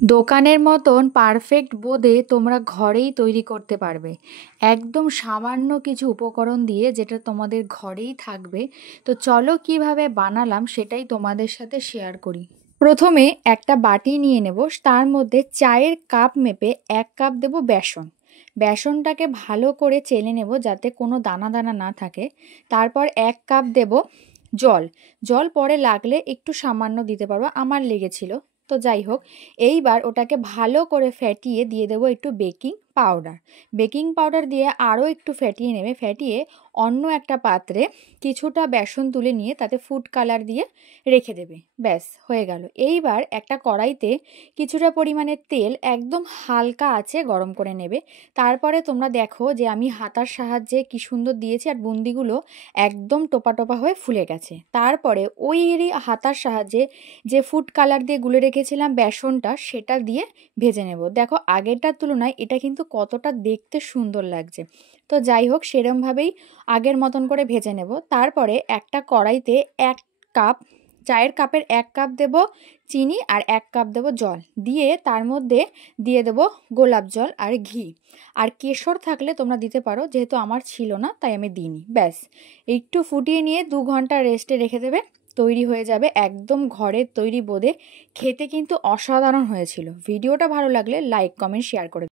দোকানের মতন পারফেক্ট বোঁদে তোমরা ঘরেই তৈরি করতে পারবে, একদম সামান্য কিছু উপকরণ দিয়ে, যেটা তোমাদের ঘরেই থাকবে। তো চলো কিভাবে বানালাম সেটাই তোমাদের সাথে শেয়ার করি। প্রথমে একটা বাটি নিয়ে নেব, তার মধ্যে চায়ের কাপ মেপে 1 কাপ দেব বেসন। বেসনটাকে ভালো করে চেলে নেব যাতে কোনো দানা দানা না থাকে। তারপর 1 কাপ দেব জল। জল পরে লাগলে একটু সামান্য দিতে পারবো, আমার লেগেছিল। তো যাই হোক, এইবার ওটাকে ভালো করে ফেটিয়ে দিয়ে দেবো একটু বেকিং পাউডার। বেকিং পাউডার দিয়ে আরও একটু ফেটিয়ে নেবে। ফেটিয়ে অন্য একটা পাত্রে কিছুটা বেসন তুলে নিয়ে তাতে ফুড কালার দিয়ে রেখে দেবে। ব্যাস হয়ে গেল। এইবার একটা কড়াইতে কিছুটা পরিমাণে তেল একদম হালকা আঁচে গরম করে নেবে। তারপরে তোমরা দেখো যে আমি হাতার সাহায্যে কি সুন্দর দিয়েছি, আর বুন্দিগুলো একদম টোপা টোপা হয়ে ফুলে গেছে। তারপরে ওই হাতার সাহায্যে যে ফুড কালার দিয়ে গুলে রেখেছিলাম বেসনটা, সেটা দিয়ে ভেজে নেব। দেখো আগেরটার তুলনায় এটা কিন্তু কতটা দেখতে সুন্দর লাগছে। তো যাই হোক, সেরমভাবেই আগের মতন করে ভেজে নেব। তারপরে একটা কড়াইতে 1 কাপ, চায়ের কাপের 1 কাপ দেব চিনি আর 1 কাপ দেব জল দিয়ে, তার মধ্যে দিয়ে দেব গোলাপ জল আর ঘি। আর কেশর থাকলে তোমরা দিতে পারো, যেহেতু আমার ছিল না তাই আমি দিইনি। ব্যাস একটু ফুটিয়ে নিয়ে 2 ঘন্টা রেস্টে রেখে দেবে। তৈরি হয়ে যাবে একদম ঘরের তৈরি বোঁদে। খেতে কিন্তু অসাধারণ হয়েছিল। ভিডিওটা ভালো লাগলে লাইক কমেন্ট শেয়ার করে